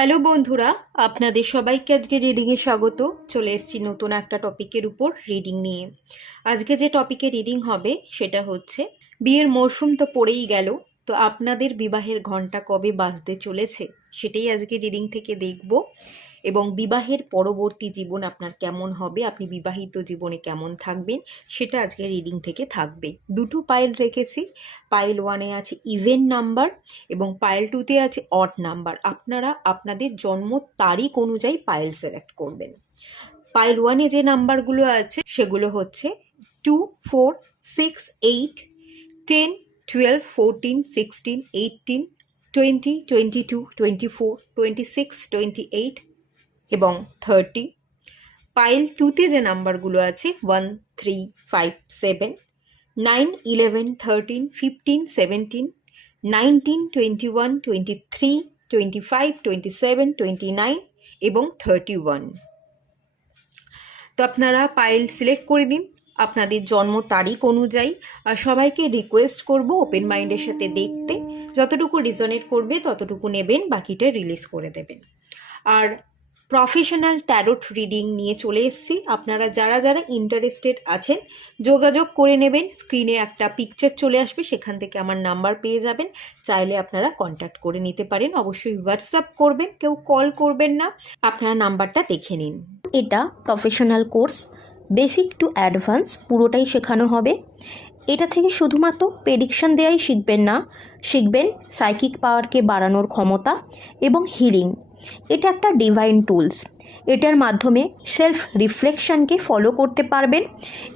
Hello বন্ধুরা, আপনাদের সবাইকে আজকে রিডিংয়ে স্বাগত। চলে এসেছি নতুন একটা টপিকের উপর রিডিং নিয়ে। আজকে যে টপিকে রিডিং হবে সেটা হচ্ছে বিয়ের মরশুম তো পড়েই গেল, তো আপনাদের বিবাহের ঘন্টা কবে বাজতে চলেছে সেটাই আজকে রিডিং থেকে দেখব। এবং বিবাহের পরবর্তী জীবন আপনার কেমন হবে, আপনি বিবাহিত জীবনে কেমন থাকবেন সেটা আজকে রিডিং থেকে থাকবে। দুটো পাইল রেখেছি। পাইল ওয়ানে আছে ইভেন নাম্বার এবং পাইল টুতে আছে অড নাম্বার। আপনারা আপনাদের জন্ম তারিখ অনুযায়ী পাইল সিলেক্ট করবেন। পাইল ওয়ানে যে নাম্বারগুলো আছে সেগুলো হচ্ছে 2, 4, 6, 8, 10, 12, 14, 16, 18, 20, 22, 24, 26, 28 এবং 30। পাইল টুতে যে নাম্বারগুলো আছে 1, 3, 5, 7, 9, 11, 13, 15, 17, 19, 21, 23, 25, 27, 29 এবং 31। তো আপনারা পাইল সিলেক্ট করে দিন আপনাদের জন্ম তারিখ অনুযায়ী। আর সবাইকে রিকোয়েস্ট করব ওপেন মাইন্ডের সাথে দেখতে, যতটুকু রিজনেট করবে ততটুকু নেবেন, বাকিটা রিলিজ করে দেবেন। আর প্রফেশনাল ট্যারোট রিডিং নিয়ে চলে এসেছি। আপনারা যারা যারা ইন্টারেস্টেড আছেন যোগাযোগ করে নেবেন। স্ক্রিনে একটা পিকচার চলে আসবে, সেখান থেকে আমার নাম্বার পেয়ে যাবেন। চাইলে আপনারা কন্ট্যাক্ট করে নিতে পারেন। অবশ্যই হোয়াটসঅ্যাপ করবেন, কেউ কল করবেন না। আপনারা নাম্বারটা দেখে নিন। এটা professional course, basic to advance পুরোটাই শেখানো হবে। এটা থেকে শুধুমাত্র প্রেডিকশন দেওয়াই শিখবেন না, শিখবেন সাইকিক পাওয়ারকে বাড়ানোর ক্ষমতা এবং হিলিং। এটা একটা ডিভাইন টুলস। এটার মাধ্যমে সেলফ রিফ্লেকশনকে ফলো করতে পারবেন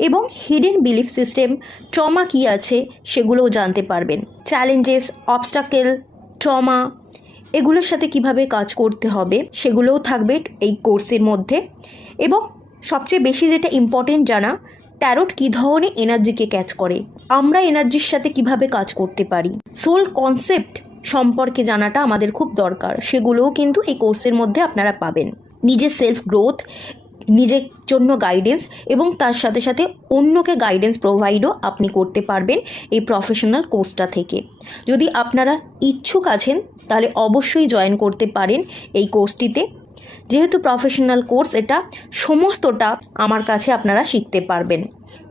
এবং হিডেন বিলিফ সিস্টেম, ট্রমা কী আছে সেগুলোও জানতে পারবেন। চ্যালেঞ্জেস, অবস্টাকেল, ট্রমা এগুলোর সাথে কিভাবে কাজ করতে হবে সেগুলোও থাকবে এই কোর্সের মধ্যে। এবং সবচেয়ে বেশি যেটা ইম্পর্টেন্ট জানা, ট্যারোট কী ধরনের এনার্জিকে ক্যাচ করে, আমরা এনার্জির সাথে কিভাবে কাজ করতে পারি, সোল কনসেপ্ট সম্পর্কে জানাটা আমাদের খুব দরকার। সেগুলোও কিন্তু এই কোর্সের মধ্যে আপনারা পাবেন। নিজের সেলফ গ্রোথ, নিজের জন্য গাইডেন্স এবং তার সাথে সাথে অন্যকে গাইডেন্স প্রোভাইডও আপনি করতে পারবেন এই প্রফেশনাল কোর্সটা থেকে। যদি আপনারা ইচ্ছুক আছেন তাহলে অবশ্যই জয়েন করতে পারেন এই কোর্সটিতে। যেহেতু প্রফেশনাল কোর্স, এটা সমস্তটা আমার কাছে আপনারা শিখতে পারবেন।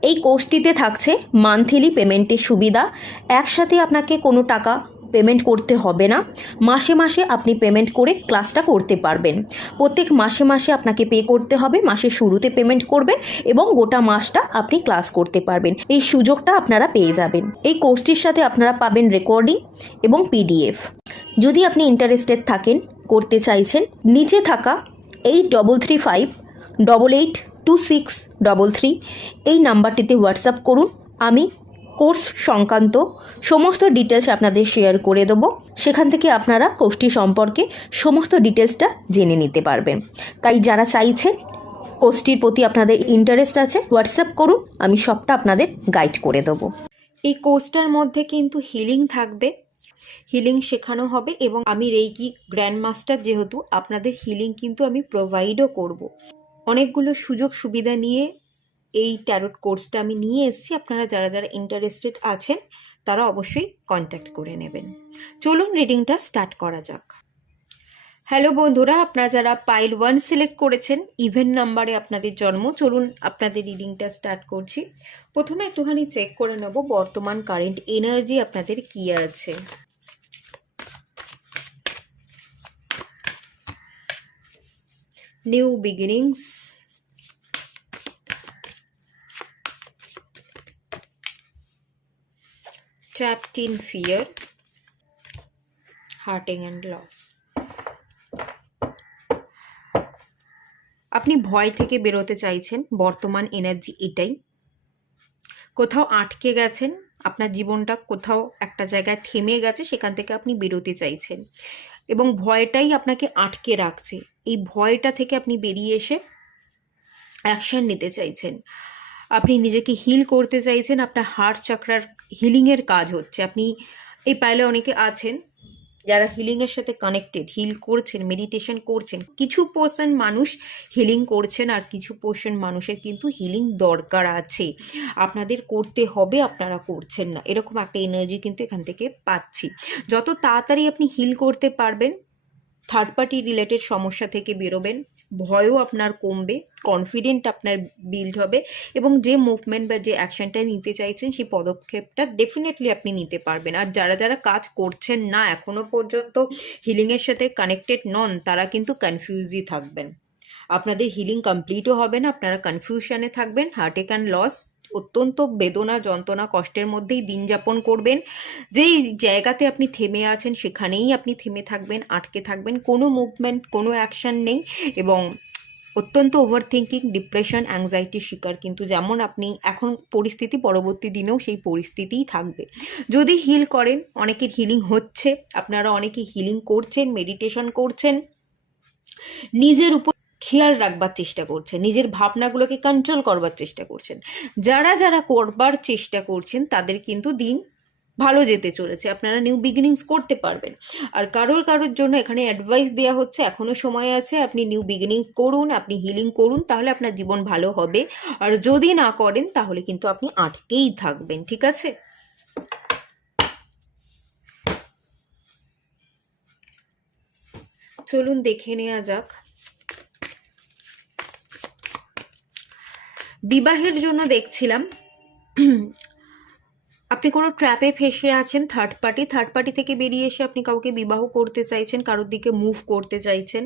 এই কোর্সটিতে থাকছে মান্থলি পেমেন্টের সুবিধা। একসাথে আপনাকে কোনো টাকা পেমেন্ট করতে হবে না, মাসে মাসে আপনি পেমেন্ট করে ক্লাসটা করতে পারবেন। প্রত্যেক মাসে মাসে আপনাকে পে করতে হবে, মাসের শুরুতে পেমেন্ট করবেন এবং গোটা মাসটা আপনি ক্লাস করতে পারবেন। এই সুযোগটা আপনারা পেয়ে যাবেন। এই কোর্সটির সাথে আপনারা পাবেন রেকর্ডিং এবং পিডিএফ। যদি আপনি ইন্টারেস্টেড থাকেন, করতে চাইছেন, নিচে থাকা 8335882633 এই নাম্বারটিতে হোয়াটসঅ্যাপ করুন। আমি কোর্স সংক্রান্ত সমস্ত ডিটেলস আপনাদের শেয়ার করে দেবো। সেখান থেকে আপনারা কোর্সটি সম্পর্কে সমস্ত ডিটেলসটা জেনে নিতে পারবেন। তাই যারা চাইছেন, কোর্সটির প্রতি আপনাদের ইন্টারেস্ট আছে, হোয়াটসঅ্যাপ করুন, আমি সবটা আপনাদের গাইড করে দেবো। এই কোর্সটার মধ্যে কিন্তু হিলিং থাকবে, হিলিং শেখানো হবে এবং আমি রেইকি গ্র্যান্ড মাস্টার, যেহেতু আপনাদের হিলিং কিন্তু আমি প্রোভাইডও করব। অনেকগুলো সুযোগ সুবিধা নিয়ে এই ট্যারোট কোর্সটা আমি নিয়ে এসেছি। আপনারা যারা যারা ইন্টারেস্টেড আছেন তারা অবশ্যই কন্ট্যাক্ট করে নেবেন। চলুন রিডিংটা স্টার্ট করা যাক। হ্যালো বন্ধুরা, আপনারা যারা পাইল 1 সিলেক্ট করেছেন, ইভেন নাম্বারে আপনাদের জন্ম, চলুন আপনাদের রিডিংটা স্টার্ট করছি। প্রথমে একটুখানি চেক করে নেব বর্তমান কারেন্ট এনার্জি আপনাদের কী আছে। New beginnings, trapped in fear, hurting and loss। আপনি ভয় থেকে বেরোতে চাইছেন, বর্তমান এনার্জি এটাই। কোথাও আটকে গেছেন, আপনার জীবনটা কোথাও একটা জায়গায় থেমে গেছে, সেখান থেকে আপনি বেরোতে চাইছেন এবং ভয়টাই আপনাকে আটকে রাখছে। এই ভয়টা থেকে আপনি বেরিয়ে এসে অ্যাকশন নিতে চাইছেন। আপনি নিজেকে হিল করতে চাইছেন, আপনার হার্ট চাকরার হিলিংয়ের কাজ হচ্ছে। আপনি এই পাইলে অনেকে আছেন যারা হিলিংয়ের সাথে কানেক্টেড, হিল করছেন, মেডিটেশন করছেন। কিছু পার্সেন্ট মানুষ হিলিং করছেন আর কিছু পার্সেন্ট মানুষের কিন্তু হিলিং দরকার আছে, আপনাদের করতে হবে, আপনারা করছেন না, এরকম একটা এনার্জি কিন্তু এখান থেকে পাচ্ছি। যত তাড়াতাড়ি আপনি হিল করতে পারবেন থার্ড পার্টি রিলেটেড সমস্যা থেকে বেরোবেন, ভয়ও আপনার কমবে, কনফিডেন্ট আপনার বিল্ড হবে, এবং যে মুভমেন্ট বা যে অ্যাকশনটা নিতে চাইছেন সেই পদক্ষেপটা ডেফিনেটলি আপনি নিতে পারবেন। আর যারা যারা কাজ করছেন না এখনো পর্যন্ত, হিলিংয়ের সাথে কানেক্টেড নন, তারা কিন্তু কনফিউজই থাকবেন। আপনাদের হিলিং কমপ্লিটও হবে না, আপনারা কনফিউশনে থাকবেন, হার্টেক অ্যান্ড লস, অত্যন্ত বেদনা যন্ত্রণা কষ্টের মধ্যেই দিন যাপন করবেন। যেই জায়গাতে আপনি থেমে আছেন সেখানেই আপনি থেমে থাকবেন, আটকে থাকবেন, কোনো মুভমেন্ট কোনো অ্যাকশন নেই, এবং অত্যন্ত ওভার থিঙ্কিং, ডিপ্রেশন, অ্যাংজাইটির শিকার কিন্তু যেমন আপনি এখন পরিস্থিতি, পরবর্তী দিনেও সেই পরিস্থিতিই থাকবে। যদি হিল করেন, অনেকের হিলিং হচ্ছে, আপনারা অনেকে হিলিং করছেন, মেডিটেশন করছেন, নিজের উপর খেয়াল রাখবার চেষ্টা করছেন, নিজের ভাবনাগুলোকে কন্ট্রোল করবার চেষ্টা করছেন। যারা যারা করবার চেষ্টা করছেন তাদের কিন্তু দিন ভালো যেতে চলেছে, আপনারা নিউ বিগিনিংস করতে পারবেন। আর কারোর কারোর জন্য এখানে অ্যাডভাইস দেওয়া হচ্ছে, এখনও সময় আছে, আপনি নিউ বিগিনিং করুন, আপনি হিলিং করুন, তাহলে আপনার জীবন ভালো হবে। আর যদি না করেন তাহলে কিন্তু আপনি আটকেই থাকবেন, ঠিক আছে? চলুন দেখে নেওয়া যাক। বিবাহের জন্য দেখছিলাম আপনি কোনো ট্র্যাপে ফেসে আছেন, থার্ড পার্টি থেকে বেরিয়ে এসে আপনি কাউকে বিবাহ করতে চাইছেন, কারোর দিকে মুভ করতে চাইছেন।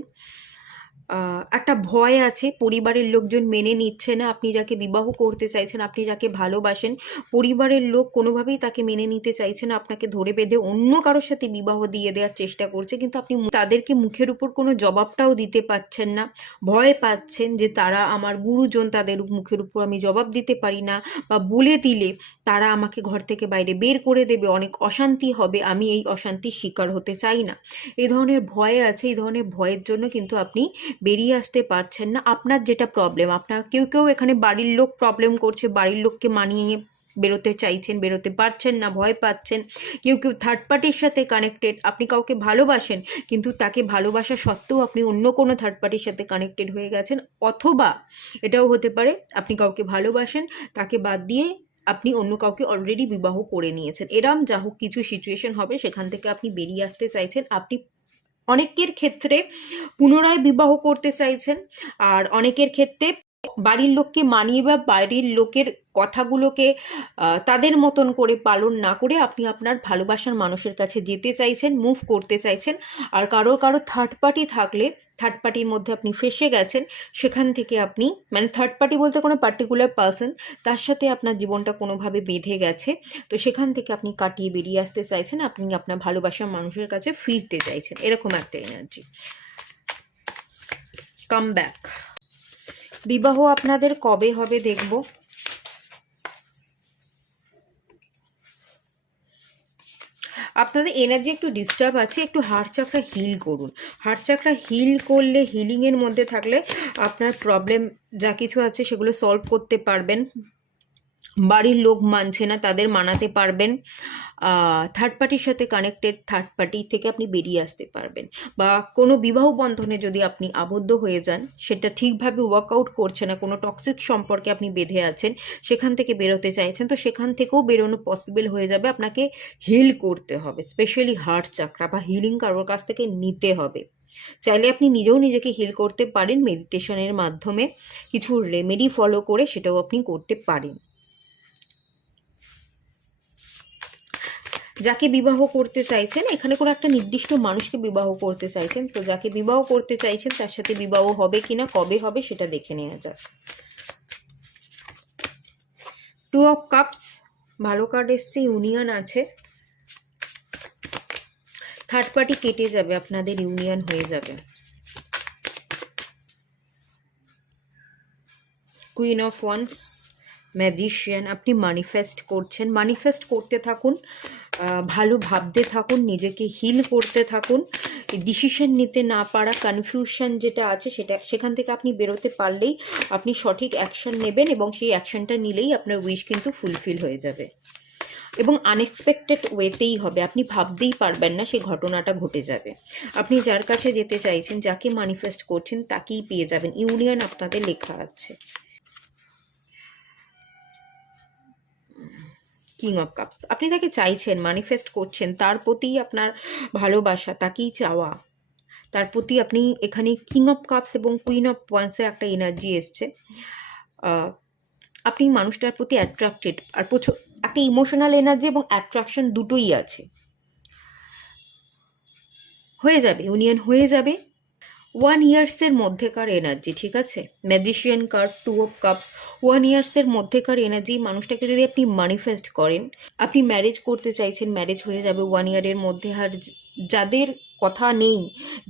একটা ভয় আছে, পরিবারের লোকজন মেনে নিচ্ছে না, আপনি যাকে বিবাহ করতে চাইছেন, আপনি যাকে ভালোবাসেন, পরিবারের লোক কোনোভাবেই তাকে মেনে নিতে চাইছে না, আপনাকে ধরে বেঁধে অন্য কারোর সাথে বিবাহ দিয়ে দেওয়ার চেষ্টা করছে, কিন্তু আপনি তাদেরকে মুখের উপর কোনো জবাবটাও দিতে পারছেন না। ভয় পাচ্ছেন যে তারা আমার গুরুজন, তাদের মুখের উপর আমি জবাব দিতে পারি না, বা বলে দিলে তারা আমাকে ঘর থেকে বাইরে বের করে দেবে, অনেক অশান্তি হবে, আমি এই অশান্তির শিকার হতে চাই না। এই ধরনের ভয় আছে, এই ধরনের ভয়ের জন্য কিন্তু আপনি বেরিয়ে আসতে পারছেন না। আপনার যেটা প্রবলেম, আপনার কেউ কেউ এখানে বাড়ির লোক প্রবলেম করছে, বাড়ির লোককে মানিয়ে বেরোতে চাইছেন, বেরোতে পারছেন না, ভয় পাচ্ছেন। কেউ কেউ থার্ড পার্টির সাথে কানেক্টেড, আপনি কাউকে ভালোবাসেন কিন্তু তাকে ভালোবাসা সত্ত্বেও আপনি অন্য কোনো থার্ড পার্টির সাথে কানেক্টেড হয়ে গেছেন, অথবা এটাও হতে পারে আপনি কাউকে ভালোবাসেন, তাকে বাদ দিয়ে আপনি অন্য কাউকে অলরেডি বিবাহ করে নিয়েছেন। এরম যা হোক কিছু সিচুয়েশন হবে, সেখান থেকে আপনি বেরিয়ে আসতে চাইছেন। আপনি অনেকের ক্ষেত্রে পুনরায় বিবাহ করতে চাইছেন, আর অনেকের ক্ষেত্রে বাড়ির লোককে মানিয়ে বা বাড়ির লোকের কথাগুলোকে তাদের মতন করে পালন না করে আপনি আপনার ভালোবাসার মানুষের কাছে যেতে চাইছেন, মুভ করতে চাইছেন। আর কারো থার্ড পার্টি থাকলে, থার্ড পার্টির মধ্যে আপনি ফেসে গেছেন, সেখান থেকে আপনি, মানে থার্ড পার্টি বলতে কোনো পার্টিকুলার পার্সন, তার সাথে আপনার জীবনটা কোনোভাবে বেঁধে গেছে, তো সেখান থেকে আপনি কাটিয়ে বেরিয়ে আসতে চাইছেন, আপনি আপনার ভালোবাসার মানুষের কাছে ফিরতে চাইছেন, এরকম একটা এনার্জি। Come back. বিবাহ আপনাদের কবে হবে দেখব। আপনাদের এনার্জি একটু ডিস্টার্ব আছে, একটু হার্ট চাকরা হিল করুন। হার্ট চাকরা হিল করলে, হিলিংয়ের মধ্যে থাকলে আপনার প্রবলেম যা কিছু আছে সেগুলো সলভ করতে পারবেন। বাড়ির লোক মানছে না, তাদের মানাতে পারবেন। থার্ড পার্টির সাথে কানেক্টেড, থার্ড পার্টি থেকে আপনি বেরিয়ে আসতে পারবেন। বা কোনো বিবাহ বন্ধনে যদি আপনি আবদ্ধ হয়ে যান, সেটা ঠিকভাবে ওয়ার্কআউট করছে না, কোনো টক্সিক সম্পর্কে আপনি বেঁধে আছেন, সেখান থেকে বেরোতে চাইছেন, তো সেখান থেকেও বেরোনো পসিবল হয়ে যাবে। আপনাকে হিল করতে হবে, স্পেশালি হার্ট চাকরা, বা হিলিং কারোর কাছ থেকে নিতে হবে। চাইলে আপনি নিজেও নিজেকে হিল করতে পারেন মেডিটেশনের মাধ্যমে, কিছু রেমেডি ফলো করে সেটাও আপনি করতে পারেন। যাকে বিবাহ করতে চাইছেন, এখানে কোনো একটা নির্দিষ্ট মানুষকে বিবাহ করতে চাইছেন, তো যাকে বিবাহ করতে চাইছেন তার সাথে বিবাহ হবে কিনা, কবে হবে সেটা দেখে নেওয়া যাক। 2 অফ কাপস, ভালো কার্ড এসছে, ইউনিয়ন আছে, থার্ড পার্টি কেটে যাবে, আপনাদের ইউনিয়ন হয়ে যাবে। কুইন অফ ওয়ান্স, ম্যাজিশিয়ান, আপনি ম্যানিফেস্ট করছেন, ম্যানিফেস্ট করতে থাকুন, ভালো ভাবতে থাকুন, নিজেকে হিল করতে থাকুন। ডিসিশন নিতে না পারা, কনফিউশন যেটা আছে সেখান থেকে আপনি বেরোতে পারলেই আপনি সঠিক অ্যাকশন নেবেন, এবং সেই অ্যাকশনটা নিলেই আপনার উইশ কিন্তু ফুলফিল হয়ে যাবে, এবং আনএক্সপেক্টেড ওয়েতেই হবে, আপনি ভাবতেই পারবেন না সেই ঘটনাটা ঘটে যাবে। আপনি যার কাছে যেতে চাইছেন, যাকে ম্যানিফেস্ট করছেন, তাকেই পেয়ে যাবেন। ইউনিয়ন আপনাদের লেখা আছে। কিং অফ কাপস, আপনি তাকে চাইছেন, ম্যানিফেস্ট করছেন, তার প্রতি আপনার ভালোবাসা, তাকেই চাওয়া, তার প্রতি আপনি এখানে কিং অফ কাপস এবং কুইন অফ ওয়ান্সের একটা এনার্জি এসছে। আপনি মানুষটার প্রতি অ্যাট্রাক্টেড, আর একটা ইমোশনাল এনার্জি এবং অ্যাট্রাকশন দুটোই আছে। হয়ে যাবে, ইউনিয়ন হয়ে যাবে। 1 ইয়ার্সের মধ্যেকার এনার্জি, ঠিক আছে? ম্যাজিশিয়ান কার্ড, 2 অফ কাপস, 1 ইয়ার্সের মধ্যেকার এনার্জি। মানুষটাকে যদি আপনি ম্যানিফেস্ট করেন, আপনি ম্যারেজ করতে চাইছেন, ম্যারেজ হয়ে যাবে 1 ইয়ারের মধ্যে। আর যাদের কথা নেই,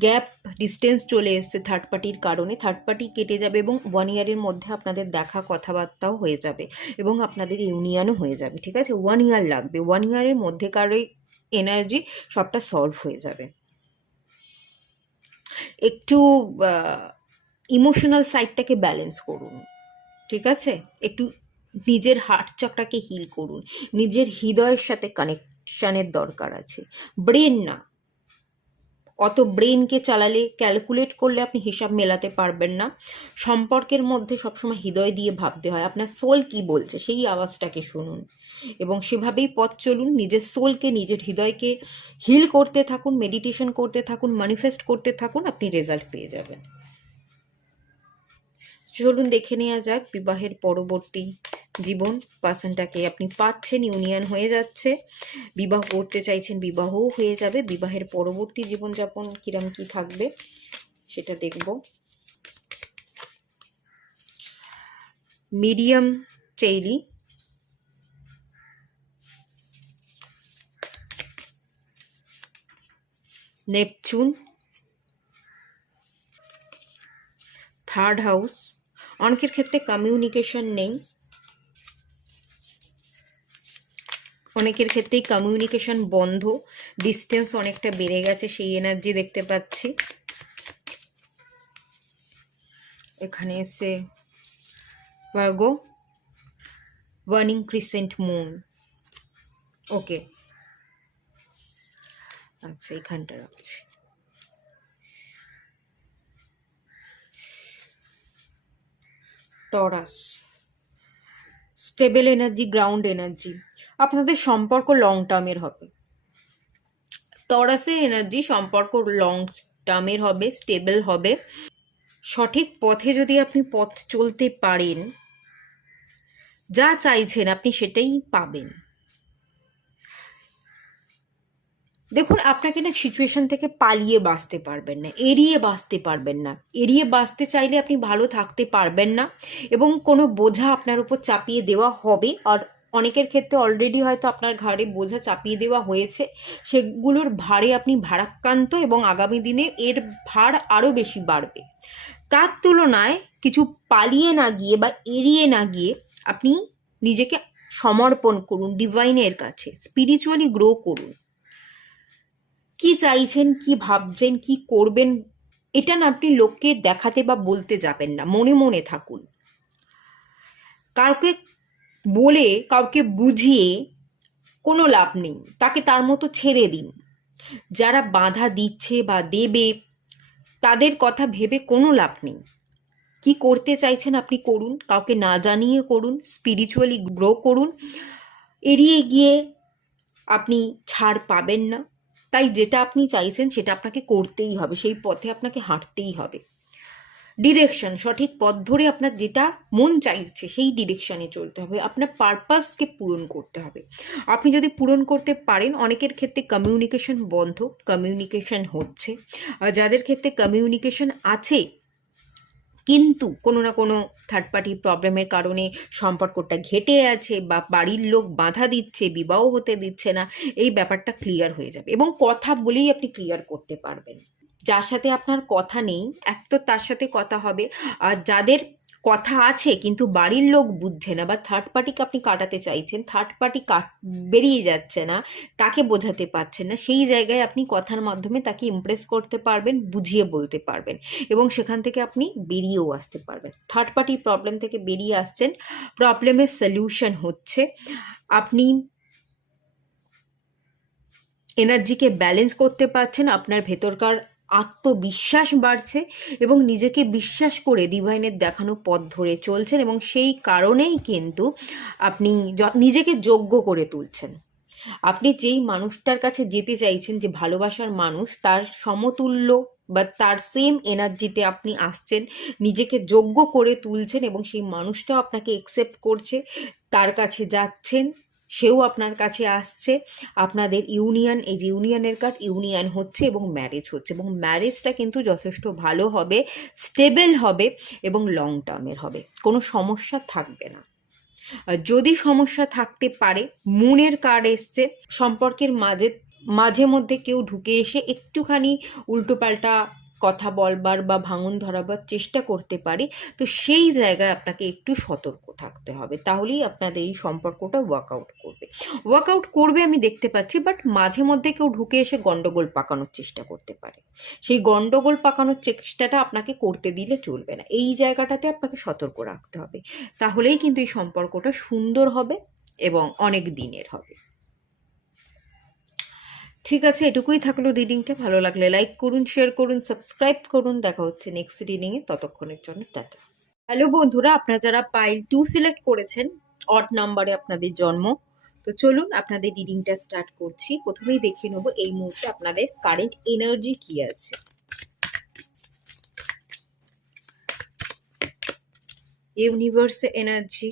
গ্যাপ ডিস্টেন্স চলে এসছে থার্ড পার্টির কারণে, থার্ড পার্টি কেটে যাবে এবং 1 ইয়ারের মধ্যে আপনাদের দেখা কথাবার্তাও হয়ে যাবে এবং আপনাদের ইউনিয়নও হয়ে যাবে, ঠিক আছে? 1 ইয়ার লাগবে, 1 ইয়ারের মধ্যেকার এনার্জি সবটা সলভ হয়ে যাবে। একটু ইমোশনাল সাইডটাকে ব্যালেন্স করুন, ঠিক আছে? একটু নিজের হার্ট চক্রাকে হিল করুন, নিজের হৃদয়ের সাথে কানেকশানের দরকার আছে, ব্রেন না। অত ব্রেনকে চালালে, ক্যালকুলেট করলে আপনি হিসাব মেলাতে পারবেন না। সম্পর্কের মধ্যে সবসময় হৃদয় দিয়ে ভাবতে হয়, আপনার সোল কি বলছে সেই আওয়াজটাকে শুনুন এবং সেভাবেই পথ চলুন। নিজের সোলকে, নিজের হৃদয়কে হিল করতে থাকুন, মেডিটেশন করতে থাকুন, ম্যানিফেস্ট করতে থাকুন, আপনি রেজাল্ট পেয়ে যাবেন। চলুন দেখে নেওয়া যাক বিবাহের পরবর্তী জীবন। পার্সনটাকে আপনি পাচ্ছেন, ইউনিয়ন হয়ে যাচ্ছে, বিবাহ করতে চাইছেন, বিবাহও হয়ে যাবে। বিবাহের পরবর্তী জীবনযাপন কিরম কি থাকবে সেটা দেখব। Medium coeli, Neptune, third house. অনেকের ক্ষেত্রে কমিউনিকেশন নেই, অনেকের ক্ষেত্রেই কমিউনিকেশন বন্ধ, ডিস্টেন্স অনেকটা বেড়ে গেছে, সেই এনার্জি দেখতে পাচ্ছি। এখানে এসে ভার্গো, বার্নিং ক্রিসেন্ট মুন। ওকে, আচ্ছা এখানটা রাখছি। Taurus, stable energy, ground energy. আপনাদের সম্পর্ক লং টার্মের হবে। টরাসের এনার্জি, সম্পর্ক লং টার্মের হবে, স্টেবল হবে। সঠিক পথে যদি আপনি পথ চলতে পারেন, যা চাইছেন আপনি সেটাই পাবেন। দেখুন, আপনাকে না সিচুয়েশন থেকে পালিয়ে বাঁচতে পারবেন না, এড়িয়ে বাঁচতে পারবেন না। এড়িয়ে বাঁচতে চাইলে আপনি ভালো থাকতে পারবেন না এবং কোনো বোঝা আপনার উপর চাপিয়ে দেওয়া হবে। আর অনেকের ক্ষেত্রে অলরেডি হয়তো আপনার ঘাড়ে বোঝা চাপিয়ে দেওয়া হয়েছে, সেগুলোর ভারে আপনি ভারাক্রান্ত এবং আগামী দিনে এর ভার আরও বেশি বাড়বে। তার তুলনায় কিছু পালিয়ে না গিয়ে বা এড়িয়ে না গিয়ে আপনি নিজেকে সমর্পণ করুন ডিভাইনের কাছে, স্পিরিচুয়ালি গ্রো করুন। কি চাইছেন, কি ভাবছেন, কি করবেন, এটা না আপনি লোককে দেখাতে বা বলতে যাবেন না, মনে মনে থাকুন। কাউকে বলে, কাউকে বুঝিয়ে কোনো লাভ নেই, তাকে তার মতো ছেড়ে দিন। যারা বাধা দিচ্ছে বা দেবে, তাদের কথা ভেবে কোনো লাভ নেই। কি করতে চাইছেন আপনি করুন, কাউকে না জানিয়ে করুন, স্পিরিচুয়ালি গ্রো করুন। এড়িয়ে গিয়ে আপনি ছাড় পাবেন না। তাই যেটা আপনি চাইছেন সেটা আপনাকে করতেই হবে, সেই পথে আপনাকে হাঁটতেই হবে। ডিরেকশন, সঠিক পথ ধরে আপনার যেটা মন চাইছে সেই ডিরেকশনে চলতে হবে, আপনার পারপাসকে পূরণ করতে হবে। আপনি যদি পূরণ করতে পারেন, অনেকের ক্ষেত্রে কমিউনিকেশন বন্ধ, কমিউনিকেশন হচ্ছে। আর যাদের ক্ষেত্রে কমিউনিকেশন আছে কিন্তু কোনো না কোনো থার্ড পার্টি প্রবলেমের কারণে সম্পর্কটা ঘেটে আছে বা বাড়ির লোক বাধা দিচ্ছে, বিবাহ হতে দিচ্ছে না, এই ব্যাপারটা ক্লিয়ার হয়ে যাবে এবং কথা বলেই আপনি ক্লিয়ার করতে পারবেন। যার সাথে আপনার কথা নেই, এক তো তার সাথে কথা হবে, আর যাদের কথা আছে কিন্তু বাড়ির লোক বুঝছে না বা থার্ড পার্টিকে আপনি কাটাতে চাইছেন, থার্ড পার্টি বেরিয়ে যাচ্ছে না, তাকে বোঝাতে পারছেন না, সেই জায়গায় আপনি কথার মাধ্যমে তাকে ইমপ্রেস করতে পারবেন, বুঝিয়ে বলতে পারবেন এবং সেখান থেকে আপনি বেরিয়েও আসতে পারবেন। থার্ড পার্টির প্রবলেম থেকে বেরিয়ে আসছেন, প্রবলেমের সলিউশন হচ্ছে, আপনি এনার্জিকে ব্যালেন্স করতে পারছেন, আপনার ভেতরকার আত্মবিশ্বাস বাড়ছে এবং নিজেকে বিশ্বাস করে ডিভাইনের দেখানো পথ ধরে চলছেন এবং সেই কারণেই কিন্তু আপনি নিজেকে যোগ্য করে তুলছেন। আপনি যেই মানুষটার কাছে যেতে চাইছেন, যে ভালোবাসার মানুষ, তার সমতুল্য বা তার সেম এনার্জিতে আপনি আসছেন, নিজেকে যোগ্য করে তুলছেন এবং সেই মানুষটাও আপনাকে একসেপ্ট করছে, তার কাছে যাচ্ছেন, সেও আপনার কাছে আসছে, আপনাদের ইউনিয়ন, এই যে ইউনিয়নের কার্ড, ইউনিয়ন হচ্ছে এবং ম্যারেজ হচ্ছে, এবং ম্যারেজটা কিন্তু যথেষ্ট ভালো হবে, স্টেবল হবে এবং লং টার্মের হবে, কোনো সমস্যা থাকবে না। আর যদি সমস্যা থাকতে পারে, মুনের কার্ড এসছে, সম্পর্কের মাঝে মাঝে মধ্যে কেউ ঢুকে এসে একটুখানি উল্টোপাল্টা কথা বলবার বা ভাঙন ধরাবার চেষ্টা করতে পারে, তো সেই জায়গায় আপনাকে একটু সতর্ক থাকতে হবে, তাহলেই আপনাদের এই সম্পর্কটা ওয়ার্কআউট করবে আমি দেখতে পাচ্ছি। বাট মাঝে মধ্যে কেউ ঢুকে এসে গন্ডগোল পাকানোর চেষ্টা করতে পারে, সেই গন্ডগোল পাকানোর চেষ্টাটা আপনাকে করতে দিলে চলবে না, এই জায়গাটাতে আপনাকে সতর্ক রাখতে হবে, তাহলেই কিন্তু এই সম্পর্কটা সুন্দর হবে এবং অনেক দিনের হবে। ঠিক আছে, এটুকুই থাকলো রিডিংটা। ভালো লাগলে লাইক করুন, শেয়ার করুন, সাবস্ক্রাইব করুন। দেখা হচ্ছে নেক্সট রিডিংয়ে, ততক্ষণের জন্য টাটা। হ্যালো বন্ধুরা, আপনারা যারা পাইল 2 সিলেক্ট করেছেন, অড নাম্বারে আপনাদের জন্ম, তো চলুন আপনাদের রিডিংটা স্টার্ট করছি। প্রথমেই দেখে নেবো এই মুহূর্তে আপনাদের কারেন্ট এনার্জি কি আছে। ইউনিভার্সে এনার্জি,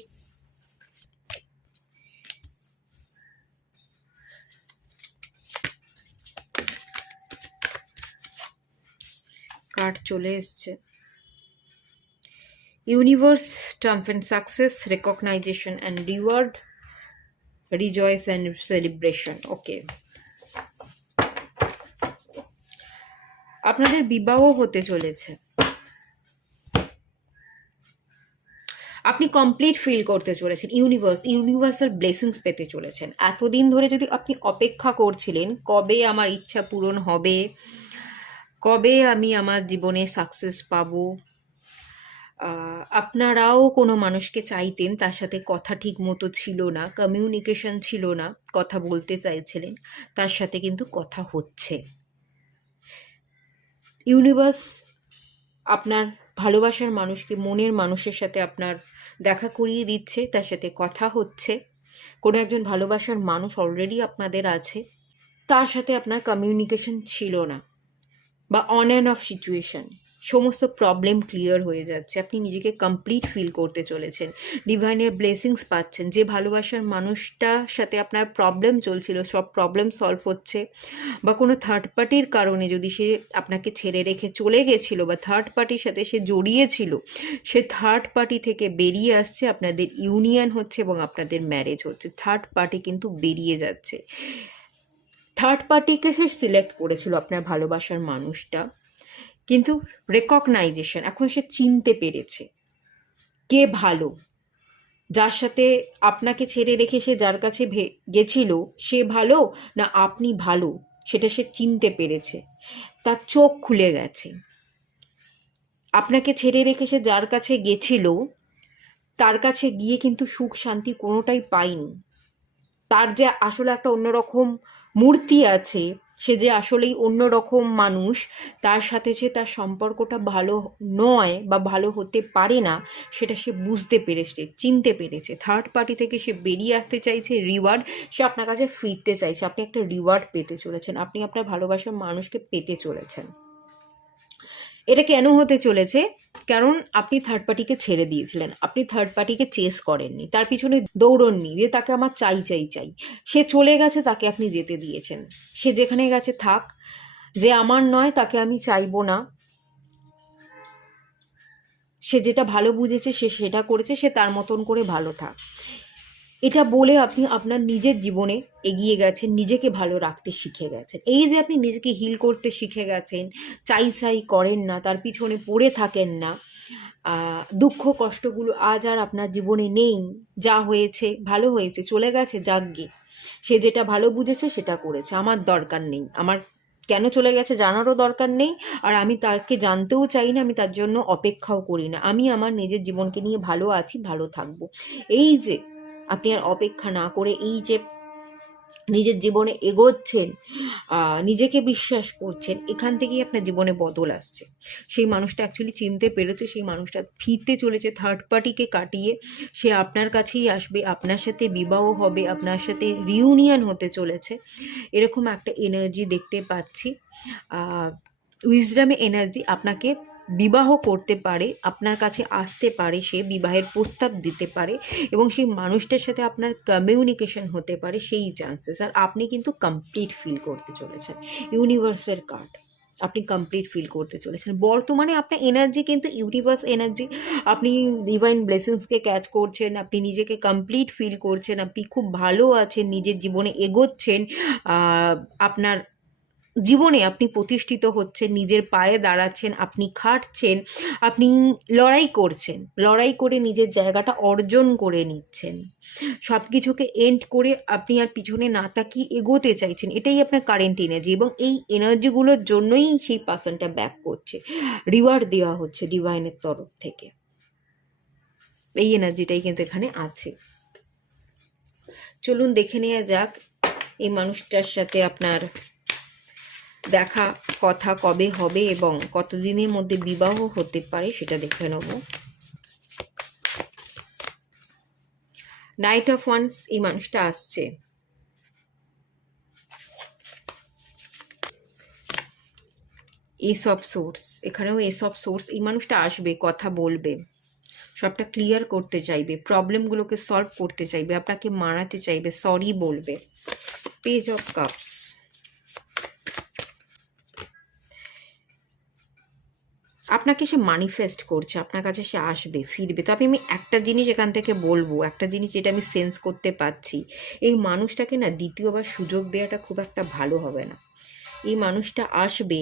কার্ড চলে এসছে। Universe, triumph and success, recognition and reward, rejoice and celebration. Okay, আপনাদের বিবাহ হতে চলেছে, আপনি কমপ্লিট ফিল করতে চলেছেন, ইউনিভার্সাল ব্লেসিংস পেতে চলেছেন। এতদিন ধরে যদি আপনি অপেক্ষা করছিলেন কবে আমার ইচ্ছা পূরণ হবে, কবে আমি আমার জীবনে সাকসেস পাবো, আপনারাও কোনো মানুষকে চাইতেন, তার সাথে কথা ঠিক মতো ছিল না, কমিউনিকেশন ছিল না, কথা বলতে চাইছিলেন, তার সাথে কিন্তু কথা হচ্ছে। ইউনিভার্স আপনার ভালোবাসার মানুষকে, মনের মানুষের সাথে আপনার দেখা করিয়ে দিচ্ছে, তার সাথে কথা হচ্ছে। কোনো একজন ভালোবাসার মানুষ অলরেডি আপনাদের আছে, তার সাথে আপনার কমিউনিকেশন ছিল না, বা অন অ্যান্ড অফ সিচুয়েশন, সমস্ত প্রবলেম ক্লিয়ার হয়ে যাচ্ছে, আপনি নিজেকে কমপ্লিট ফিল করতে চলেছেন, ডিভাইনের ব্লেসিংস পাচ্ছেন। যে ভালোবাসার মানুষটার সাথে আপনার প্রবলেম চলছিল, সব প্রবলেম সলভ হচ্ছে, বা কোনো থার্ড পার্টির কারণে যদি সে আপনাকে ছেড়ে রেখে চলে গেছিল বা থার্ড পার্টির সাথে সে জড়িয়েছিল, সে থার্ড পার্টি থেকে বেরিয়ে আসছে, আপনাদের ইউনিয়ন হচ্ছে এবং আপনাদের ম্যারেজ হচ্ছে। থার্ড পার্টি কিন্তু বেরিয়ে যাচ্ছে, থার্ড পার্টিকে সে সিলেক্ট করেছিল আপনার ভালোবাসার মানুষটা, কিন্তু রেকগনাইজেশন, এখন সে চিনতে পেরেছে কে ভালো, যার সাথে আপনাকে ছেড়ে রেখে সে যার কাছে গেছিল সে ভালো না আপনি ভালো, সেটা সে চিনতে পেরেছে, তার চোখ খুলে গেছে। আপনাকে ছেড়ে রেখে সে যার কাছে গেছিল, তার কাছে গিয়ে কিন্তু সুখ শান্তি কোনোটাই পায়নি, তার যে আসলে একটা অন্যরকম মূর্তি আছে, সে যে আসলেই অন্যরকম মানুষ, তার সাথে যে তার সম্পর্কটা ভালো নয় বা ভালো হতে পারে না, সেটা সে বুঝতে পেরেছে, চিনতে পেরেছে। থার্ড পার্টি থেকে সে বেরিয়ে আসতে চাইছে, রিওয়ার্ড, সে আপনার কাছে ফিরতে চাইছে, আপনি একটা রিওয়ার্ড পেতে চলেছেন, আপনি আপনার ভালোবাসার মানুষকে পেতে চলেছেন। এটা কেন হতে চলেছে? কারণ আপনি থার্ড পার্টিকে ছেড়ে দিয়েছিলেন, আপনি থার্ড পার্টিকে চেস করেননি, তার পিছনে দৌড়ননি যে তাকে আমার চাই চাই চাই, সে চলে গেছে, তাকে আপনি যেতে দিয়েছেন, সে যেখানে গেছে থাক, যে আমার নয় তাকে আমি চাইবো না, সে যেটা ভালো বুঝেছে সে সেটা করেছে, সে তার মতন করে ভালো থাক, এটা বলে আপনি আপনার নিজের জীবনে এগিয়ে গেছেন, নিজেকে ভালো রাখতে শিখে গেছেন। এই যে আপনি নিজেকে হিল করতে শিখে গেছেন, চাই চাই করেন না, তার পিছনে পড়ে থাকেন না, দুঃখ কষ্টগুলো আজ আর আপনার জীবনে নেই, যা হয়েছে ভালো হয়েছে, চলে গেছে, যাকগে, সে যেটা ভালো বুঝেছে সেটা করেছে, আমার দরকার নেই, আমার কেন চলে গেছে জানারও দরকার নেই, আর আমি তাকে জানতেও চাই না, আমি তার জন্য অপেক্ষাও করি না, আমি আমার নিজের জীবনকে নিয়ে ভালো আছি, ভালো থাকবো। এই যে আপনি আর অপেক্ষা না করে এই যে নিজের জীবনে এগোচ্ছেন, নিজেকে বিশ্বাস করছেন, এখান থেকেই আপনার জীবনে বদল আসছে। সেই মানুষটা অ্যাকচুয়ালি চিনতে পেরেছে, সেই মানুষটা ফিরতে চলেছে থার্ড পার্টিকে কাটিয়ে, সে আপনার কাছেই আসবে, আপনার সাথে বিবাহ হবে, আপনার সাথে রিউনিয়ন হতে চলেছে, এরকম একটা এনার্জি দেখতে পাচ্ছি। উইজডামে এনার্জি আপনাকে বিবাহ করতে পারে, আপনার কাছে আসতে পারে, সে বিবাহের প্রস্তাব দিতে পারে এবং সেই মানুষটার সাথে আপনার কমিউনিকেশন হতে পারে, সেই চান্সেস। আর আপনি কিন্তু কমপ্লিট ফিল করতে চলেছেন, ইউনিভার্সের কার্ড, আপনি কমপ্লিট ফিল করতে চলেছেন। বর্তমানে আপনার এনার্জি কিন্তু ইউনিভার্স এনার্জি, আপনি ডিভাইন ব্লেসিংসকে ক্যাচ করছেন, আপনি নিজেকে কমপ্লিট ফিল করছেন, আপনি খুব ভালো আছেন, নিজের জীবনে এগোচ্ছেন, আপনার জীবনে আপনি প্রতিষ্ঠিত হচ্ছেন, নিজের পায়ে দাঁড়াচ্ছেন, আপনি খাটছেন, আপনি লড়াই করছেন, লড়াই করে নিজের জায়গাটা অর্জন করে নিচ্ছেন, সব কিছুকে এন্ড করে আপনি আর পিছনে না তাকিয়ে এগোতে চাইছেন। এটাই আপনার কারেন্ট এনার্জি এবং এই এনার্জিগুলোর জন্যই সেই পার্সনটা ব্যাক করছে, রিওয়ার্ড দেওয়া হচ্ছে ডিভাইনের তরফ থেকে। এই এনার্জিটাই কিন্তু এখানে আছে। চলুন দেখে নেওয়া যাক এই মানুষটার সাথে আপনার দেখা কথা কবে হবে এবং কতদিনের মধ্যে বিবাহ হতে পারে সেটা দেখে নেব। নাইট অফ ওয়ান্স, এই মানুষটা আসছে। এস অফ সোর্স, এখানেও এস অফ সোর্স, এই মানুষটা আসবে, কথা বলবে, সবটা ক্লিয়ার করতে চাইবে, প্রবলেমগুলোকে সলভ করতে চাইবে, আপনাকে মানাতে চাইবে, সরি বলবে। পেজ অফ কাপস, আপনাকে সে ম্যানিফেস্ট করছে, আপনার কাছে সে আসবে, ফিরবে। তো আমি একটা জিনিস এখান থেকে বলবো, একটা জিনিস যেটা আমি সেন্স করতে পারছি, এই মানুষটাকে না দ্বিতীয়বার সুযোগ দেওয়াটা খুব একটা ভালো হবে না। এই মানুষটা আসবে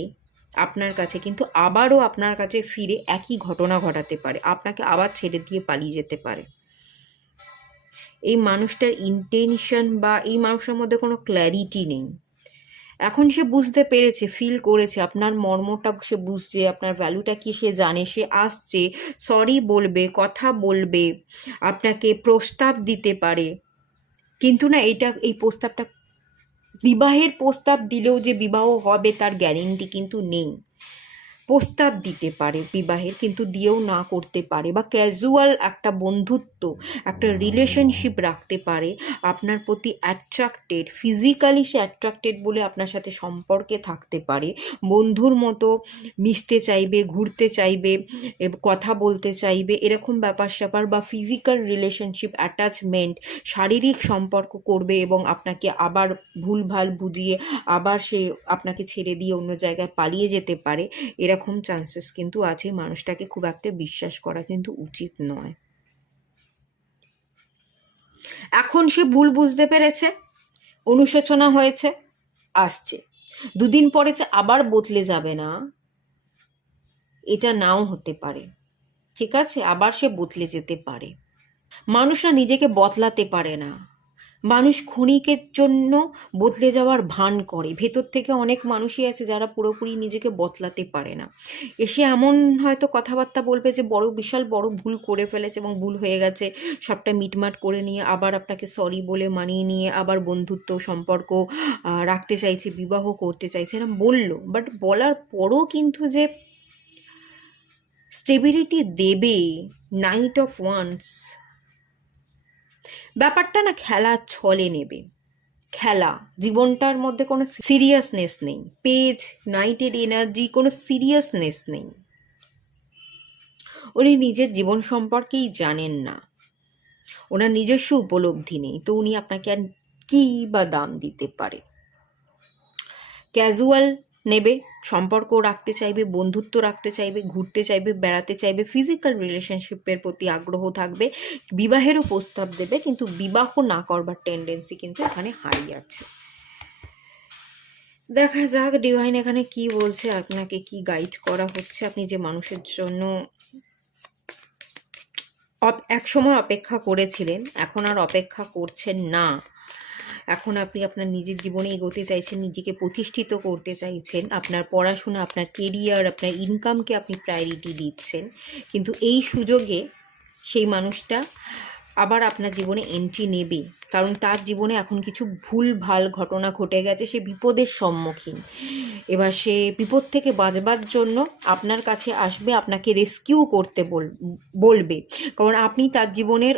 আপনার কাছে, কিন্তু আবারও আপনার কাছে ফিরে একই ঘটনা ঘটাতে পারে, আপনাকে আবার ছেড়ে দিয়ে পালিয়ে যেতে পারে। এই মানুষটার ইন্টেনশন বা এই মানুষের মধ্যে কোনো ক্ল্যারিটি নেই। এখন সে বুঝতে পেরেছে, ফিল করেছে, আপনার মর্মটা সে বুঝছে, আপনার ভ্যালুটা কি সে জানে, সে আসছে, সরি বলবে, কথা বলবে, আপনাকে প্রস্তাব দিতে পারে। কিন্তু না, এই প্রস্তাবটা, বিবাহের প্রস্তাব দিলেও যে বিবাহ হবে তার গ্যারেন্টি কিন্তু নেই। প্রস্তাব দিতে পারে বিবাহের, কিন্তু দিয়েও না করতে পারে, বা ক্যাজুয়াল একটা বন্ধুত্ব, একটা রিলেশনশিপ রাখতে পারে, আপনার প্রতি অ্যাট্রাক্টেড, ফিজিক্যালি সে অ্যাট্রাক্টেড বলে আপনার সাথে সম্পর্কে থাকতে পারে, বন্ধুর মতো মিশতে চাইবে, ঘুরতে চাইবে, কথা বলতে চাইবে, এরকম ব্যাপার স্যাপার, বা ফিজিক্যাল রিলেশনশিপ, অ্যাটাচমেন্ট, শারীরিক সম্পর্ক করবে এবং আপনাকে আবার ভুলভাল বুঝিয়ে আবার সে আপনাকে ছেড়ে দিয়ে অন্য জায়গায় পালিয়ে যেতে পারে। এরকম চান্সেস কিন্তু আছে। মানুষটাকে খুব একটা বিশ্বাস করা কিন্তু উচিত নয়। এখন সে ভুল বুঝতে পেরেছে, অনুশোচনা হয়েছে, আসছে। দুদিন পরে যে আবার বদলে যাবে না, এটা নাও হতে পারে। ঠিক আছে, আবার সে বদলে যেতে পারে। মানুষরা নিজেকে বদলাতে পারে না, মানুষ ক্ষণিকের জন্য বদলে যাওয়ার ভান করে। ভেতর থেকে অনেক মানুষই আছে যারা পুরোপুরি নিজেকে বদলাতে পারে না। এসে এমন হয়তো কথাবার্তা বলবে যে বিশাল বড় ভুল করে ফেলেছে এবং ভুল হয়ে গেছে, সবটা মিটমাট করে নিয়ে আবার আপনাকে সরি বলে মানিয়ে নিয়ে আবার বন্ধুত্ব সম্পর্ক রাখতে চাইছে, বিবাহ করতে চাইছে, এরকম বললো। বাট বলার পরও কিন্তু যে স্টেবিলিটি দেবে, নাইট অফ ওয়ান্স, ব্যাপারটা না খেলা ছলে নেবে। খেলা, জীবনটার মধ্যে কোনো সিরিয়াসনেস নেই। পেজ নাইটের এনার্জি, কোনো সিরিয়াসনেস নেই। উনি নিজের জীবন সম্পর্কেই জানেন না, ওনার নিজস্ব উপলব্ধি নেই, তো উনি আপনাকে আর কী বা দাম দিতে পারে। ক্যাজুয়াল নেবে, সম্পর্ক রাখতে চাইবে, বন্ধুত্ব রাখতে চাইবে, ঘুরতে চাইবে, বেড়াতে চাইবে, ফিজিক্যাল রিলেশনশিপের প্রতি আগ্রহ থাকবে, বিবাহেরও প্রস্তাব দেবে, কিন্তু বিবাহ না করবার টেন্ডেন্সি কিন্তু এখানে হারিয়ে আছে। দেখা যাক ডিভাইন এখানে কি বলছে, আপনাকে কি গাইড করা হচ্ছে। আপনি যে মানুষের জন্য এক সময় অপেক্ষা করেছিলেন, এখন আর অপেক্ষা করছেন না। এখন আপনি আপনার নিজের জীবনে এগোতে চাইছেন, নিজেকে প্রতিষ্ঠিত করতে চাইছেন, আপনার পড়াশোনা, আপনার কেরিয়ার, আপনার ইনকামকে আপনি প্রায়োরিটি দিচ্ছেন। কিন্তু এই সুযোগে সেই মানুষটা আবার আপনার জীবনে এন্ট্রি নেবে, কারণ তার জীবনে এখন কিছু ভুলভাল ঘটনা ঘটে গেছে, সে বিপদের সম্মুখীন। এবার সে বিপদ থেকে বাঁচবার জন্য আপনার কাছে আসবে, আপনাকে রেস্কিউ করতে বলবে, কারণ আপনি তার জীবনের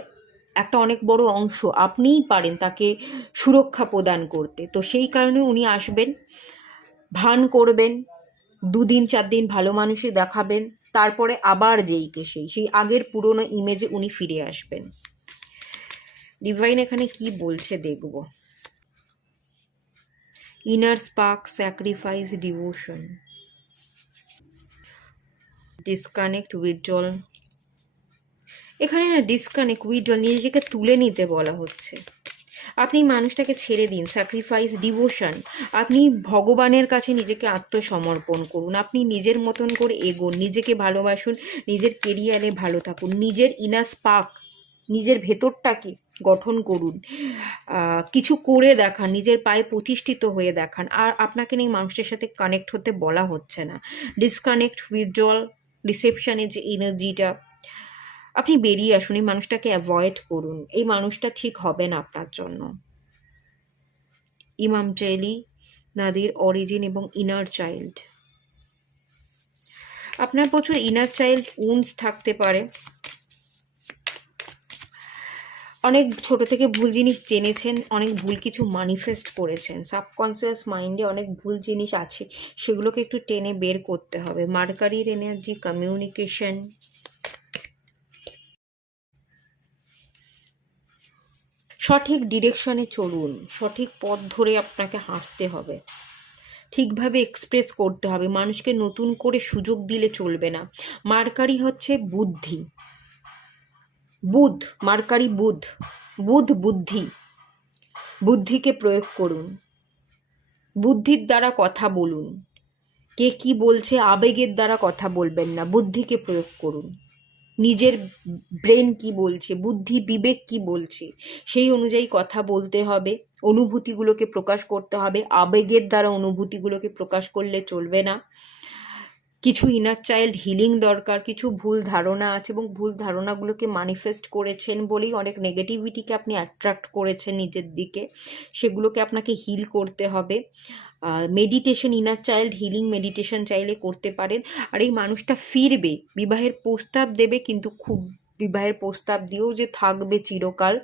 একটা অনেক বড় অংশ, আপনিই পারেন তাকে সুরক্ষা প্রদান করতে। তো সেই কারণে উনি আসবেন, ভান করবেন, 2 দিন 4 দিন ভালো মানুষই দেখাবেন, তারপরে আবার যেইকে সেই আগের পুরনো ইমেজে উনি ফিরে আসবেন। ডিভাইন এখানে কি বলছে দেখব। Inner spark, sacrifice, devotion, disconnect, withdrawal. এখানে না ডিসকানেক্ট, উইথড্রল, নিজেকে তুলে নিতে বলা হচ্ছে। আপনি মানুষটাকে ছেড়ে দিন, স্যাক্রিফাইস, ডিভোশন, আপনি ভগবানের কাছে নিজেকে আত্মসমর্পণ করুন, আপনি নিজের মতন করে এগোন, নিজেকে ভালোবাসুন, নিজের কেরিয়ারে ভালো থাকুন, নিজের ইনার স্পার্ক, নিজের ভেতরটাকে গঠন করুন, কিছু করে দেখান, নিজের পায়ে প্রতিষ্ঠিত হয়ে দেখান। আর আপনাকে এই মানুষটার সাথে কানেক্ট হতে বলা হচ্ছে না। ডিসকানেক্ট, উইথড্রল, রিসেপশনের যে এনার্জিটা, আপনি বেরিয়ে আসুন, এই মানুষটাকে অ্যাভয়েড করুন, এই মানুষটা ঠিক হবে না আপনার জন্য। ইমাম চেলি, নাদির, অরিজিন এবং ইনার চাইল্ড। আপনার প্রচুর ইনার চাইল্ড উন্স থাকতে পারে। অনেক ছোট থেকে ভুল জিনিস জেনেছেন, অনেক ভুল কিছু ম্যানিফেস্ট করেছেন, সাবকনসিয়াস মাইন্ডে অনেক ভুল জিনিস আছে, সেগুলোকে একটু টেনে বের করতে হবে। মার্কারির এনার্জি, কমিউনিকেশন, সঠিক ডিরেকশনে চলুন, সঠিক পথ ধরে আপনাকে হাঁটতে হবে, ঠিকভাবে এক্সপ্রেস করতে হবে, মানুষকে নতুন করে সুযোগ দিলে চলবে না। মার্কারি হচ্ছে বুদ্ধি, বুধ, মার্কারি বুধ, বুধ বুদ্ধি, বুদ্ধিকে প্রয়োগ করুন, বুদ্ধির দ্বারা কথা বলুন, কে কি বলছে আবেগের দ্বারা কথা বলবেন না, বুদ্ধিকে প্রয়োগ করুন, নিজের ব্রেন কি বলছে, বুদ্ধি বিবেক কি বলছে সেই অনুযায়ী কথা বলতে হবে, অনুভূতিগুলোকে প্রকাশ করতে হবে, আবেগের দ্বারা অনুভূতিগুলোকে প্রকাশ করলে চলবে না। কিছু ইনার চাইল্ড হিলিং দরকার, কিছু ভুল ধারণা আছে এবং ভুল ধারণাগুলোকে ম্যানিফেস্ট করেছেন বলেই অনেক নেগেটিভিটিকে আপনি অ্যাট্রাক্ট করেছেন নিজের দিকে, সেগুলোকে আপনাকে হিল করতে হবে। Meditation, inner child healing meditation চাইলে করতে পারেন। আর এই মানুষটা ফিরবে, বিবাহের প্রস্তাব দেবে, কিন্তু খুব বিবাহের প্রস্তাব দিয়েও যে থাকবে চিরকাল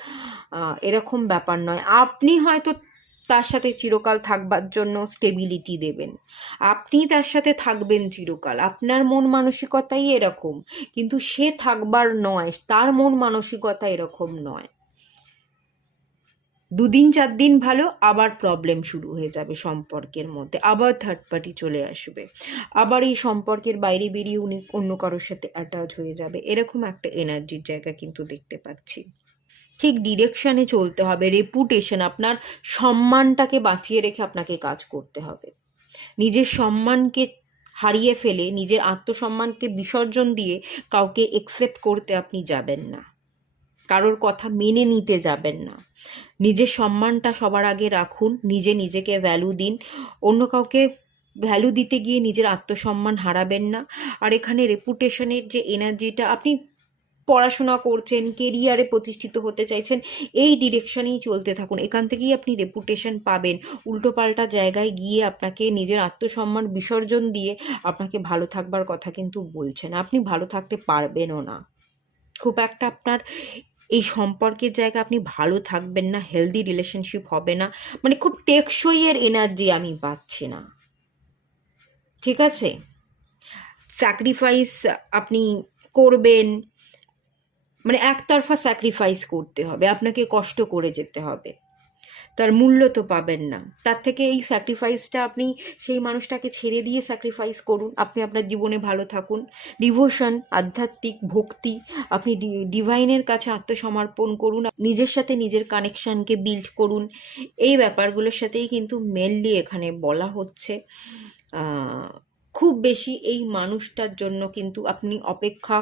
এরকম ব্যাপার নয়। আপনি হয়তো তার সাথে চিরকাল থাকবার জন্য স্টেবিলিটি দেবেন, আপনি তার সাথে থাকবেন চিরকাল, আপনার মন মানসিকতাই এরকম, কিন্তু সে থাকবার নয়, তার মন মানসিকতা এরকম নয়। 2 দিন 4 দিন ভালো, আবার প্রবলেম শুরু হয়ে যাবে সম্পর্কের মধ্যে, আবার থার্ড পার্টি চলে আসবে, আবার এই সম্পর্কের বাইরে বেরিয়ে উনি অন্য কারোর সাথে অ্যাটাচ হয়ে যাবে, এরকম একটা এনার্জির জায়গা কিন্তু দেখতে পাচ্ছি। ঠিক ডিরেকশনে চলতে হবে, রেপুটেশন, আপনার সম্মানটাকে বাঁচিয়ে রেখে আপনাকে কাজ করতে হবে। নিজের সম্মানকে হারিয়ে ফেলে, নিজের আত্মসম্মানকে বিসর্জন দিয়ে কাউকে একসেপ্ট করতে আপনি যাবেন না, কারোর কথা মেনে নিতে যাবেন না। নিজের সম্মানটা সবার আগে রাখুন, নিজেকে ভ্যালু দিন, অন্য কাউকে ভ্যালু দিতে গিয়ে নিজের আত্মসম্মান হারাবেন না। আর এখানে রেপুটেশনের যে এনার্জিটা, আপনি পড়াশোনা করছেন, কেরিয়ারে প্রতিষ্ঠিত হতে চাইছেন, এই ডিরেকশনেই চলতে থাকুন, এখান থেকেই আপনি রেপুটেশন পাবেন। উল্টোপাল্টা জায়গায় গিয়ে আপনাকে নিজের আত্মসম্মান বিসর্জন দিয়ে আপনাকে ভালো থাকবার কথা কিন্তু বলছেন, আপনি ভালো থাকতে পারবেনও না, খুব একটা আপনার এই সম্পর্কের জায়গা আপনি ভালো থাকবেন না, হেলদি রিলেশনশিপ হবে না, মানে খুব টেকসই এর এনার্জি আমি পাচ্ছি না। ঠিক আছে, স্যাক্রিফাইস আপনি করবেন, মানে একতরফা স্যাক্রিফাইস করতে হবে, আপনাকে কষ্ট করে যেতে হবে, তার মূল্য তো পাবেন না। তার থেকে এই স্যাক্রিফাইসটা আপনি সেই মানুষটাকে ছেড়ে দিয়ে স্যাক্রিফাইস করুন, আপনি আপনার জীবনে ভালো থাকুন। ডিভোশন, আধ্যাত্মিক ভক্তি, আপনি ডিভাইনের কাছে আত্মসমর্পণ করুন, নিজের সাথে নিজের কানেকশানকে বিল্ড করুন, এই ব্যাপারগুলোর সাথেই কিন্তু মেনলি এখানে বলা হচ্ছে। খুব বেশি এই মানুষটার জন্য কিন্তু আপনি অপেক্ষা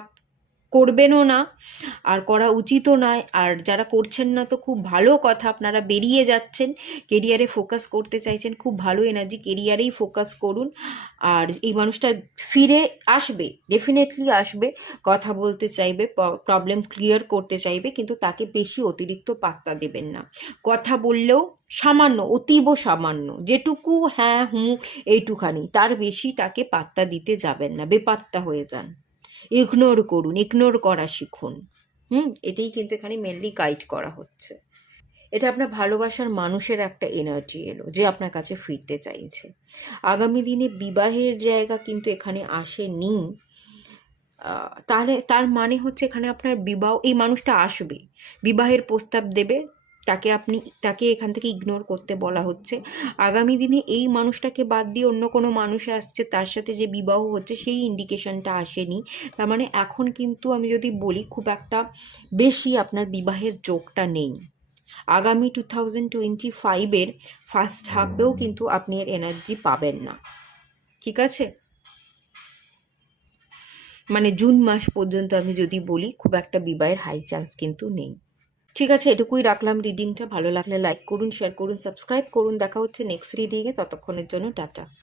করবেনও না, আর করা উচিতও নয়। আর যারা করছেন না তো খুব ভালো কথা, আপনারা বেরিয়ে যাচ্ছেন, কেরিয়ারে ফোকাস করতে চাইছেন, খুব ভালো এনার্জি, কেরিয়ারেই ফোকাস করুন। আর এই মানুষটা ফিরে আসবে, ডেফিনেটলি আসবে, কথা বলতে চাইবে, প্রবলেম ক্লিয়ার করতে চাইবে, কিন্তু তাকে বেশি অতিরিক্ত পাত্তা দেবেন না। কথা বললেও সামান্য, অতীব সামান্য, যেটুকু হ্যাঁ হুঁ এইটুখানি, তার বেশি তাকে পাত্তা দিতে যাবেন না, বেপাত্তা হয়ে যান, ইগনোর করুন, ইগনোর করা শিখুন। এটাই কিন্তু এখানে মেনলি গাইড করা হচ্ছে। এটা আপনার ভালোবাসার মানুষের একটা এনার্জি এলো যে আপনার কাছে ফিরতে চাইছে। আগামী দিনে বিবাহের জায়গা কিন্তু এখানে আসেনি। তাহলে তার মানে হচ্ছে এখানে আপনার বিবাহ, এই মানুষটা আসবে, বিবাহের প্রস্তাব দেবে, তাকে এখান থেকে ইগনোর করতে বলা হচ্ছে। আগামী দিনে এই মানুষটাকে বাদ দিয়ে অন্য কোনো মানুষ আসছে, তার সাথে যে বিবাহ হচ্ছে সেই ইন্ডিকেশনটা আসেনি। তার মানে এখন কিন্তু আমি যদি বলি খুব একটা বেশি আপনার বিবাহের যোগটা নেই। আগামী 2025-এর ফার্স্ট হাফেও কিন্তু আপনি এর এনার্জি পাবেন না, ঠিক আছে? মানে জুন মাস পর্যন্ত আমি যদি বলি খুব একটা বিবাহের হাই চান্স কিন্তু নেই। ঠিক আছে, এটুকুই রাখলাম রিডিংটা। ভালো লাগলে লাইক করুন, শেয়ার করুন, সাবস্ক্রাইব করুন। দেখা হচ্ছে নেক্সট রিডিংয়ে, ততক্ষণের জন্য টাটা।